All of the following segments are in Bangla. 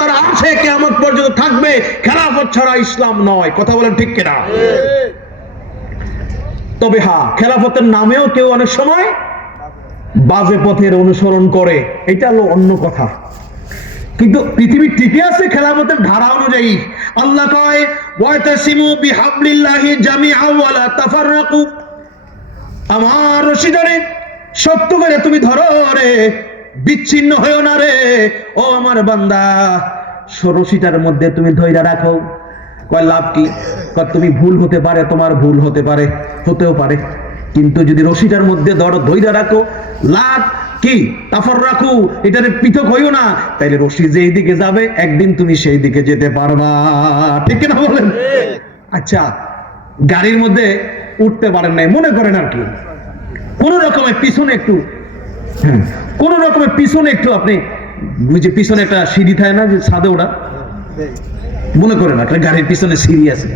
ক্ষমতার আছে, কিয়ামত পর্যন্ত থাকবে। খেলাফত ছাড়া ইসলাম নয়। কথা বলেন ঠিক কিনা? তবে হ্যাঁ, খেলাফতের নামেও কেউ অনেক সময় বাজে পথের অনুসরণ করে, এটা হলো অন্য কথা। কিন্তু পৃথিবী টিকে আছে খেলাফতের ধারা অনুযায়ী। আল্লাহ কয় ওয়াতাসিমু বিহাবলিল্লাহি জামিআ ওয়া লা তাফাররাকু, আমার রশি ধরে শক্ত করে তুমি ধরো রে, বিচ্ছিন্ন হয়ো না রে ও আমার বান্দা, রশিটার মধ্যে তুমি ধইরা রাখো। কয় লাভ কি? কয় তুমি ভুল হতে পারে, তোমার ভুল হতে পারে, হতেও পারে, কিন্তু যদি রশিটার মধ্যে ধইরা রাখো, লাভ কি? তাফাররাকু, এটারে পৃথক হইও না, তাইলে রশি যেই দিকে যাবে একদিন তুমি সেই দিকে যেতে পারবা। ঠিক না বলেন? আচ্ছা, গাড়ির মধ্যে উঠতে পারেন নাই মনে করেন আর কি, কোন রকমের পিছনে একটু, কোন রকমের পিছনে একটু আপনি বুঝে, পিছনে একটা সিঁড়ি থাকে না যে ছাদে ওটা, মনে করেন একটা গাড়ির পিছনে সিঁড়ি আছে,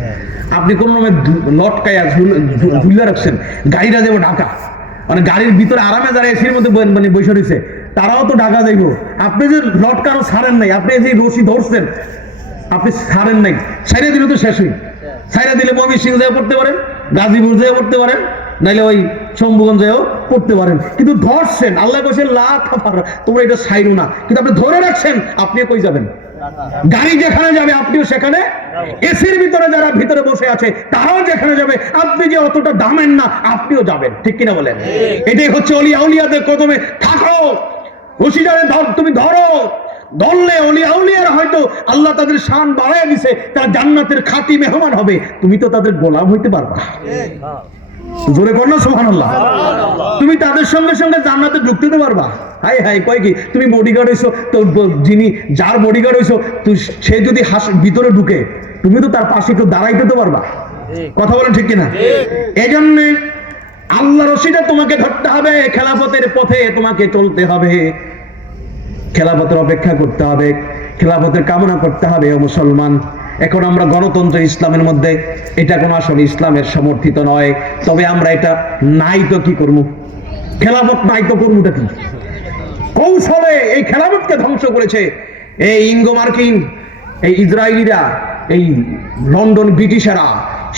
আপনি কোন রকমের লটকায় ঝুলে রাখছেন, গাড়িটা যাবো ঢাকা, মানে গাড়ির ভিতরে আরামে যারা এসির মধ্যে মানে বসে রয়েছে তারাও তো ঢাকা যাইব, আপনি যে লটকানো ছাড়েন নাই, আপনি যে রশি ধরছেন আপনি ছাড়েন নাই, ছাইরা দিলে তো শেষ হই, ছাইরা দিলে ময়মনসিংহ যায় পড়তে পারেন, গাজীপুর যায় পড়তে পারেন, নাইলে ওই শম্ভুগঞ্জ যাও পড়তে পারেন, কিন্তু ধরছেন, আল্লাহ কইছেন লা তাফার, তোমরা এটা ছাইরো না, কিন্তু আপনি ধরে রাখছেন, আপনি কই যাবেন? গাড়ি যেখানে যাবে আপনিও সেখানে, এসির ভিতরে যারা ভিতরে বসে আছে তারাও যেখানে যাবে, আপনি যে অতটা দামেন না আপনিও যাবেন। ঠিক কিনা বলেন? এটাই হচ্ছে ওলিয়া আউলিয়াদের কদমে থাকো, রশিদারে তুমি ধরো, ধরলে ওলিয়া আউলিয়ারা হয়তো আল্লাহ তাদের শান বাড়ায় দিছে, তারা জান্নাতের খাঁটি মেহমান হবে, তুমি তো তাদের গোলাম হইতে পারবা। জোরে কর না সুবহানাল্লাহ। তুমি তাদের সঙ্গে সঙ্গে জান্নাতে ঢুকতে তো পারবা। হাই হাই কয় কি, তুমি বডিগার্ড হইছো, তো যিনি যার বডিগার্ড হইছো সে যদি ভিতরে ঢুকে, তুমি তো তার পাশে একটু দাঁড়াইতে তো পারবা। কথা বলেন ঠিক কিনা? এই জন্য আল্লাহ রশিদা তোমাকে ধরতে হবে, খেলাফতের পথে তোমাকে চলতে হবে, খেলাফতের অপেক্ষা করতে হবে, খেলাফতের কামনা করতে হবে। ও মুসলমান, এখন আমরা গণতন্ত্র ইসলামের মধ্যে, এটা কোনো আসলে ইসলামের সমর্থিত নয়, তবে আমরা এটা নাই তো কি করবো, খেলাফত নাই তো করবোটা কি? কৌশলে এই খেলাফতকে ধ্বংস করেছে এই ইঙ্গো মার্কিন, এই ইসরায়েলিরা, এই লন্ডন ব্রিটিশেরা,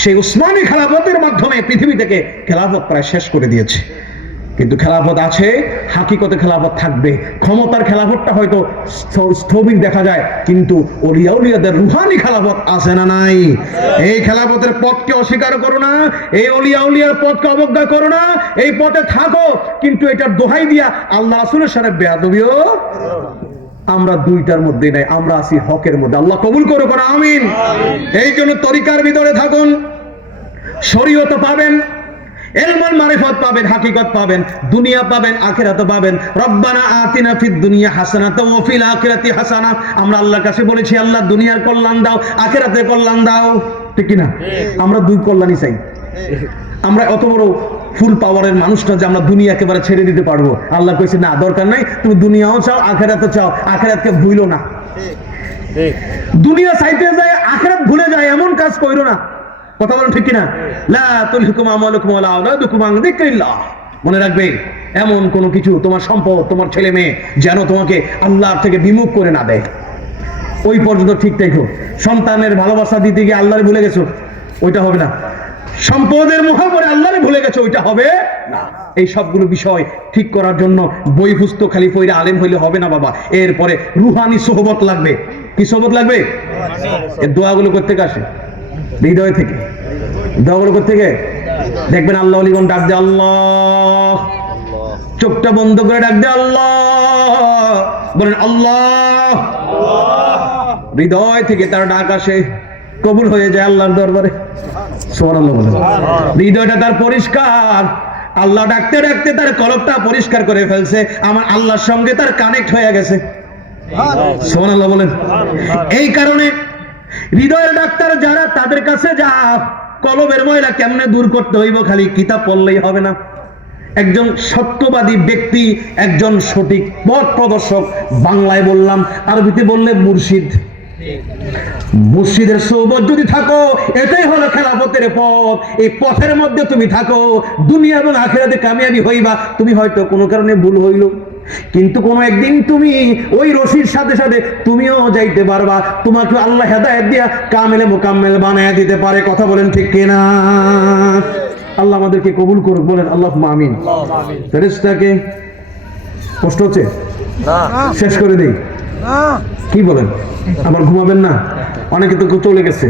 সেই উসমানী খেলাফতের মাধ্যমে পৃথিবী থেকে খেলাফত প্রায় শেষ করে দিয়েছে। কিন্তু খেলাফত আছে, হাকিকতে খেলাফত থাকবে। ক্ষমতার খেলাফতটা হয়তো স্থবির দেখা যায়, কিন্তু ওলিয়া উলিয়াদের রুহানি খেলাফত আছে না নাই? এই খেলাফতের পথকে অস্বীকার করো না, এই ওলিয়া উলিয়ার পথকে অবজ্ঞা করো না, এই পথে থাকো, কিন্তু এটার দোহাই দিয়া আল্লাহ রাসূলের সাথে বেয়াদবিও। আমরা দুইটার মধ্যে নাই, আমরা আছি হকের মধ্যে। আল্লাহ কবুল করো, করো আমিন। এই জন্য তরিকার ভিতরে থাকুন, শরীয়ত পাবেন, ইলমুল মারিফত পাবেন, হাকিকত পাবেন, দুনিয়া পাবেন, আখিরাত পাবেন। রব্বানা আতিনা ফিদ দুনিয়া হাসানাতাও ওয়া ফিল আখিরাতি হাসানা। আমরা আল্লাহর কাছে বলেছি, আল্লাহ দুনিয়ার কল্যাণ দাও, আখিরাতের কল্যাণ দাও। ঠিক কি না? আমরা দুই কল্যাণই চাই। আমরা অত বড় ফুল পাওয়ারের মানুষটা যে আমরা দুনিয়া একেবারে ছেড়ে দিতে পারবো? আল্লাহ কইছে না, দরকার নাই, তুমি দুনিয়াও চাও, আখিরাতও চাও, আখিরাতকে ভুলো না। দুনিয়া চাইতে যায় আখিরাত ভুলে যায় এমন কাজ কইরো না। কথা বলেন ঠিক কিনা? লা তুলহিকুম আমালুকুম ওয়ালা আওলাদুকুম আন যিকরিল্লাহ। মনে রাখবে, এমন কোনো কিছু, তোমার সম্পদ, তোমার ছেলে মেয়ে যেন তোমাকে আল্লাহর থেকে বিমুখ করে না দেয়। ওই পর্যন্ত ঠিক থাকো। সন্তানের ভালোবাসা দিতে গিয়ে আল্লাহরে ভুলে গেছো, ওইটা হবে না। সম্পদের মহাপরে আল্লাহরে ভুলে গেছো, ওইটা হবে না। এই সবগুলো বিষয় ঠিক করার জন্য বই পুস্তক খালি পড়ে আলেম হইলে হবে না বাবা, এরপরে রুহানি সোহবত লাগবে। কি সোহবত লাগবে? এই দোয়াগুলো করতে আসে হৃদয় থেকে, দোয়াগুলো করতে থেকে দেখবেন আল্লাহ ওলিগণ ডাক দে আল্লাহ, চোখটা বন্ধ করে ডাক দে আল্লাহ, বলেন আল্লাহ, হৃদয় থেকে তার ডাক আসে, কবুল হয়ে যায় আল্লাহর দরবারে। সুবহানাল্লাহ বলেন। হৃদয়টা তার পরিষ্কার, আল্লাহ ডাকতে ডাকতে তার কলবটা পরিষ্কার করে ফেলছে, আমার আল্লাহর সঙ্গে তার কানেক্ট হয়ে গেছে। সুবহানাল্লাহ বলেন। এই কারণে হৃদয়ের ডাক্তার যারা, তাদের কাছে যা, কলবের ময়লা কেমনে দূর করতে হইব, খালি কিতাব পড়লেই হবে না। একজন সত্যবাদী ব্যক্তি, একজন সঠিক পথ প্রদর্শক, বাংলায় বললাম, আরবিতে বললে মুর্শিদ। মুর্শিদের সোহবত যদি থাকো, এটাই হলো খেলাফতের পথ। এই পথের মধ্যে তুমি থাকো, দুনিয়া এবং আখিরাতে কামিয়াবি হইবা। তুমি হয়তো কোনো কারণে ভুল হইল, কিন্তু কোন একদিন তুমি ওই রশির সাথে সাথে তুমিও যাইতে পারবা, তোমাকে আল্লাহ হেদায়েত দিয়া কামেলে মোকাম্মেল বানায় দিতে পারে। কথা বলেন ঠিক কিনা? আল্লাহ আমাদেরকে কবুল করুক, বলেন আল্লাহুম্মা আমিন। ফেরেশতাকে কষ্ট হচ্ছে? শেষ করে দেই, কি বলেন? আবার ঘুমাবেন না? অনেকে তো চলে গেছে।